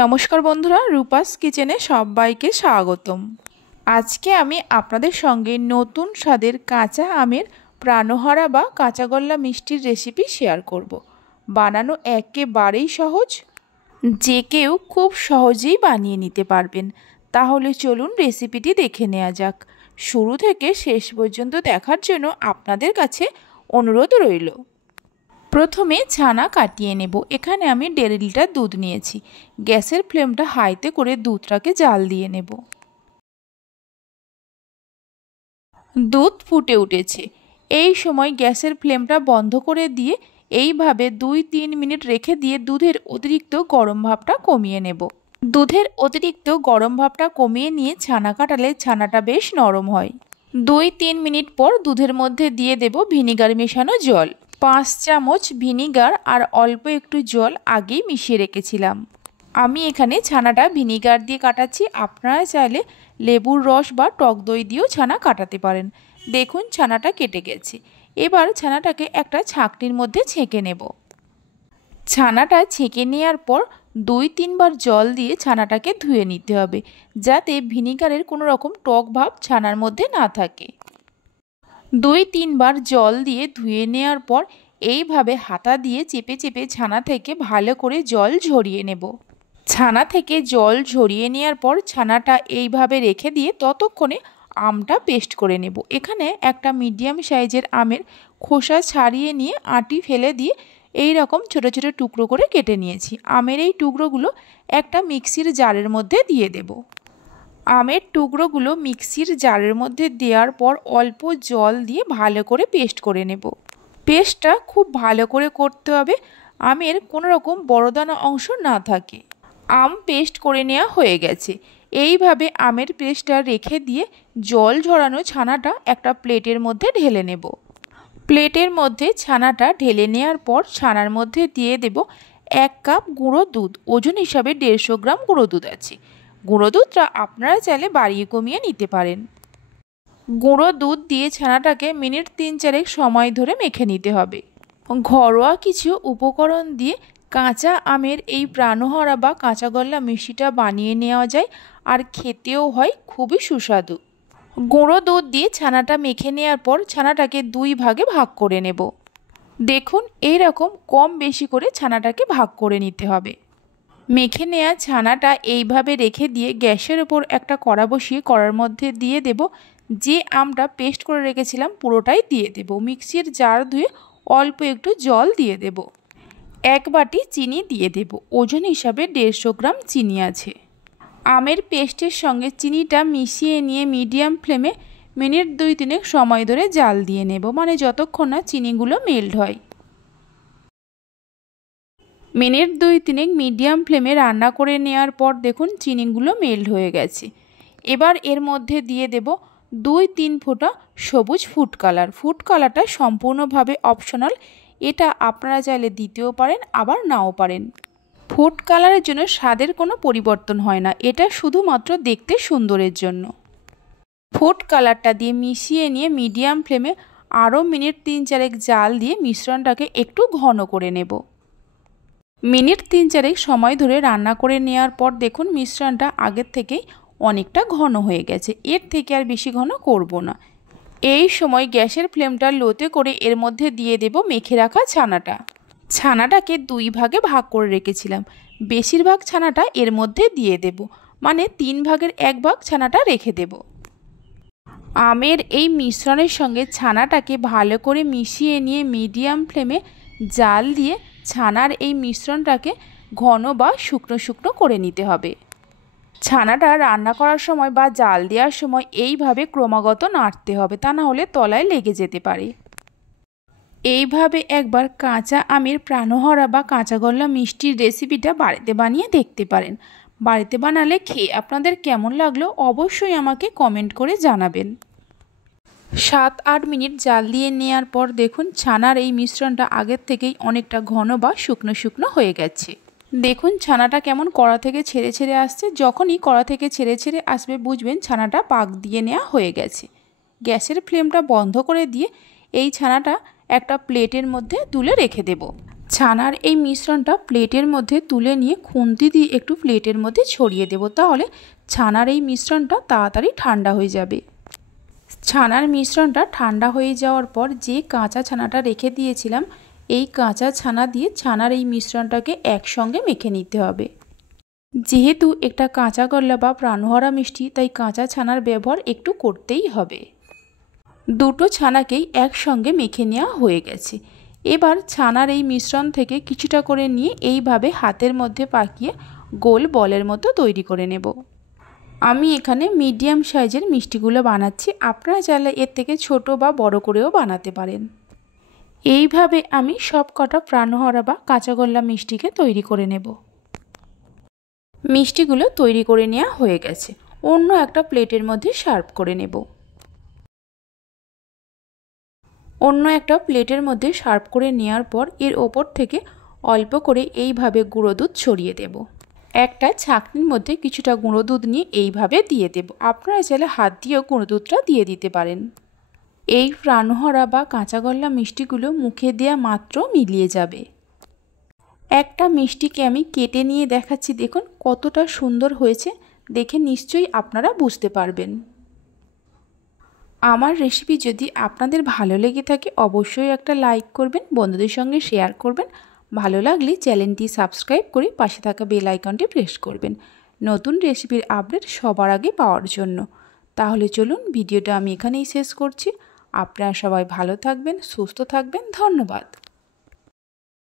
নমস্কার বন্ধুরা, রূপাস কিচেনে সবাইকে স্বাগতম। আজকে আমি আপনাদের সঙ্গে নতুন স্বাদের কাঁচা আমের প্রাণহারা বা কাঁচাগোল্লা মিষ্টির রেসিপি শেয়ার করব। বানানো একেবারেই সহজ, যে কেউ খুব সহজেই বানিয়ে নিতে পারবেন। তাহলে চলুন রেসিপিটি দেখে নেওয়া যাক। শুরু থেকে শেষ পর্যন্ত দেখার জন্য আপনাদের কাছে অনুরোধ রইল। প্রথমে ছানা কাটিয়ে নেব। এখানে আমি 1.5 লিটার দুধ নিয়েছি। গ্যাসের ফ্লেমটা হাইতে করে দুধটাকে জাল দিয়ে নেব। দুধ ফুটে উঠেছে। এই সময় গ্যাসের ফ্লেমটা বন্ধ করে দিয়ে এইভাবে 2-3 মিনিট রেখে দিয়ে দুধের অতিরিক্ত গরম ভাবটা কমিয়ে নেব। দুধের অতিরিক্ত গরম ভাবটা কমিয়ে নিয়ে ছানা কাটালে ছানাটা বেশ নরম হয়। 2-3 মিনিট পর দুধের মধ্যে দিয়ে দেব ভিনিগার মেশানো জল। 5 চামচ ভিনিগার আর অল্প একটু জল আগেই মিশিয়ে রেখেছিলাম। আমি এখানে ছানাটা ভিনিগার দিয়ে কাটাচ্ছি। আপনারা চাইলে লেবুর রস বা টক দই দিয়েও ছানা কাটাতে পারেন। দেখুন ছানাটা কেটে গেছে। এবার ছানাটাকে একটা ছাঁকনির মধ্যে ছেঁকে নেব। ছানাটা ছেঁকে নেওয়ার পর 2-3 বার জল দিয়ে ছানাটাকে ধুয়ে নিতে হবে, যাতে ভিনিগারের কোনো রকম টক ভাব ছানার মধ্যে না থাকে। 2-3 বার জল দিয়ে ধুয়ে নেওয়ার পর এইভাবে হাতা দিয়ে চেপে চেপে ছানা থেকে ভালো করে জল ঝরিয়ে নেব। ছানা থেকে জল ঝরিয়ে নেওয়ার পর ছানাটা এইভাবে রেখে দিয়ে ততক্ষণে আমটা পেস্ট করে নেব। এখানে একটা মিডিয়াম সাইজের আমের খোসা ছাড়িয়ে নিয়ে আটি ফেলে দিয়ে এই রকম ছোট ছোট টুকরো করে কেটে নিয়েছি। আমের এই টুকরোগুলো একটা মিক্সির জারের মধ্যে দিয়ে দেব। আমের টুকরোগুলো মিক্সির জারের মধ্যে দেওয়ার পর অল্প জল দিয়ে ভালো করে পেস্ট করে নেব। পেস্টটা খুব ভালো করে করতে হবে, আমের কোনো রকম বড়দানা অংশ না থাকে। আম পেস্ট করে নেওয়া হয়ে গেছে। এইভাবে আমের পেস্টটা রেখে দিয়ে জল ঝরানো ছানাটা একটা প্লেটের মধ্যে ঢেলে নেব। প্লেটের মধ্যে ছানাটা ঢেলে নেওয়ার পর ছানার মধ্যে দিয়ে দেব 1 কাপ গুঁড়ো দুধ। ওজন হিসাবে 150 গ্রাম গুঁড়ো দুধ আছে। গুঁড়ো দুধটা আপনারা চাইলে বাড়িয়ে কমিয়ে নিতে পারেন। গুঁড়ো দুধ দিয়ে ছানাটাকে মিনিট 3-4 সময় ধরে মেখে নিতে হবে। ঘরোয়া কিছু উপকরণ দিয়ে কাঁচা আমের এই প্রাণহারা বা কাঁচাগোল্লা মিষ্টিটা বানিয়ে নেওয়া যায়, আর খেতেও হয় খুবই সুস্বাদু। গুঁড়ো দুধ দিয়ে ছানাটা মেখে নেওয়ার পর ছানাটাকে 2 ভাগে ভাগ করে নেব। দেখুন এইরকম কম বেশি করে ছানাটাকে ভাগ করে নিতে হবে। মেখে নেওয়া ছানাটা এইভাবে রেখে দিয়ে গ্যাসের ওপর একটা কড়া বসিয়ে কড়ার মধ্যে দিয়ে দেব যে আমটা পেস্ট করে রেখেছিলাম পুরোটাই দিয়ে দেব। মিক্সির জার ধুয়ে অল্প একটু জল দিয়ে দেব। 1 বাটি চিনি দিয়ে দেব। ওজন হিসাবে 150 গ্রাম চিনি আছে। আমের পেস্টের সঙ্গে চিনিটা মিশিয়ে নিয়ে মিডিয়াম ফ্লেমে মিনিট 2-3 সময় ধরে জাল দিয়ে নেব, মানে যতক্ষণ না চিনিগুলো মেল্ট হয়। মিনিট 2-3 মিডিয়াম ফ্লেমে রান্না করে নেওয়ার পর দেখুন চিনিগুলো মেল্ট হয়ে গেছে। এবার এর মধ্যে দিয়ে দেব 2-3 ফোঁটা সবুজ ফুড কালার। ফুড কালারটা সম্পূর্ণভাবে অপশনাল, এটা আপনারা চাইলে দিতেও পারেন আবার নাও পারেন। ফুড কালারের জন্য স্বাদের কোনো পরিবর্তন হয় না, এটা শুধুমাত্র দেখতে সুন্দরের জন্য। ফুড কালারটা দিয়ে মিশিয়ে নিয়ে মিডিয়াম ফ্লেমে আরও মিনিট 3-4 জাল দিয়ে মিশ্রণটাকে একটু ঘন করে নেব। মিনিট 3-4 সময় ধরে রান্না করে নেওয়ার পর দেখুন মিশ্রণটা আগের থেকেই অনেকটা ঘন হয়ে গেছে। এর থেকে আর বেশি ঘন করব না। এই সময় গ্যাসের ফ্লেমটা লোতে করে এর মধ্যে দিয়ে দেব মেখে রাখা ছানাটা। ছানাটাকে 2 ভাগে ভাগ করে রেখেছিলাম। বেশিরভাগ ছানাটা এর মধ্যে দিয়ে দেব, মানে 3 ভাগের 1 ভাগ ছানাটা রেখে দেব। আমের এই মিশ্রণের সঙ্গে ছানাটাকে ভালো করে মিশিয়ে নিয়ে মিডিয়াম ফ্লেমে জাল দিয়ে ছানার এই মিশ্রণটাকে ঘন বা শুকনো শুকনো করে নিতে হবে। ছানাটা রান্না করার সময় বা জাল দেওয়ার সময় এইভাবে ক্রমাগত নাড়তে হবে, তা না হলে তলায় লেগে যেতে পারে। এইভাবে একবার কাঁচা আমের প্রাণহারা বা কাঁচাগোল্লা মিষ্টির রেসিপিটা বাড়িতে বানিয়ে দেখতে পারেন। বাড়িতে বানালে খেয়ে আপনাদের কেমন লাগলো অবশ্যই আমাকে কমেন্ট করে জানাবেন। 7-8 মিনিট জাল দিয়ে নেওয়ার পর দেখুন ছানার এই মিশ্রণটা আগের থেকেই অনেকটা ঘন বা শুকনো শুকনো হয়ে গেছে। দেখুন ছানাটা কেমন কড়া থেকে ছেড়ে ছেড়ে আসছে। যখনই কড়া থেকে ছেড়ে ছেড়ে আসবে বুঝবেন ছানাটা পাক দিয়ে নেওয়া হয়ে গেছে। গ্যাসের ফ্লেমটা বন্ধ করে দিয়ে এই ছানাটা একটা প্লেটের মধ্যে তুলে রেখে দেব। ছানার এই মিশ্রণটা প্লেটের মধ্যে তুলে নিয়ে খুন্তি দিয়ে একটু প্লেটের মধ্যে ছড়িয়ে দেব, তাহলে ছানার এই মিশ্রণটা তাড়াতাড়ি ঠান্ডা হয়ে যাবে। ছানার মিশ্রণটা ঠান্ডা হয়ে যাওয়ার পর যে কাঁচা ছানাটা রেখে দিয়েছিলাম, এই কাঁচা ছানা দিয়ে ছানার এই মিশ্রণটাকে একসঙ্গে মেখে নিতে হবে। যেহেতু একটা কাঁচা গল্লা বা প্রাণহারা মিষ্টি, তাই কাঁচা ছানার ব্যবহার একটু করতেই হবে। দুটো ছানাকেই একসঙ্গে মেখে নেওয়া হয়ে গেছে। এবার ছানার এই মিশ্রণ থেকে কিছুটা করে নিয়ে এইভাবে হাতের মধ্যে পাকিয়ে গোল বলের মতো তৈরি করে নেব। আমি এখানে মিডিয়াম সাইজের মিষ্টিগুলো বানাচ্ছি, আপনারা চাইলে এর থেকে ছোট বা বড় করেও বানাতে পারেন। এইভাবে আমি সব কটা প্রাণহারা বা কাঁচাগোল্লা মিষ্টিকে তৈরি করে নেব। মিষ্টিগুলো তৈরি করে নেওয়া হয়ে গেছে, অন্য একটা প্লেটের মধ্যে সার্ভ করে নেব। অন্য একটা প্লেটের মধ্যে সার্ভ করে নেওয়ার পর এর ওপর থেকে অল্প করে এইভাবে গুঁড়ো দুধ ছড়িয়ে দেব। একটা ছাঁকনির মধ্যে কিছুটা গুঁড়ো দুধ নিয়ে এইভাবে দিয়ে দেব। আপনারা চাইলে হাত দিয়েও গুঁড়ো দুধটা দিয়ে দিতে পারেন। এই প্রাণহারা বা কাঁচাগোল্লা মিষ্টিগুলো মুখে দেওয়া মাত্র মিলিয়ে যাবে। একটা মিষ্টিকে আমি কেটে নিয়ে দেখাচ্ছি, দেখুন কতটা সুন্দর হয়েছে। দেখে নিশ্চয়ই আপনারা বুঝতে পারবেন। আমার রেসিপি যদি আপনাদের ভালো লেগে থাকে অবশ্যই একটা লাইক করবেন, বন্ধুদের সঙ্গে শেয়ার করবেন। ভালো লাগলে চ্যানেলটি সাবস্ক্রাইব করে পাশে থাকা বেল আইকনটি প্রেস করবেন নতুন রেসিপির আপডেট সবার আগে পাওয়ার জন্য। তাহলে চলুন ভিডিওটা আমি এখানেই শেষ করছি। আপনারা সবাই ভালো থাকবেন, সুস্থ থাকবেন। ধন্যবাদ।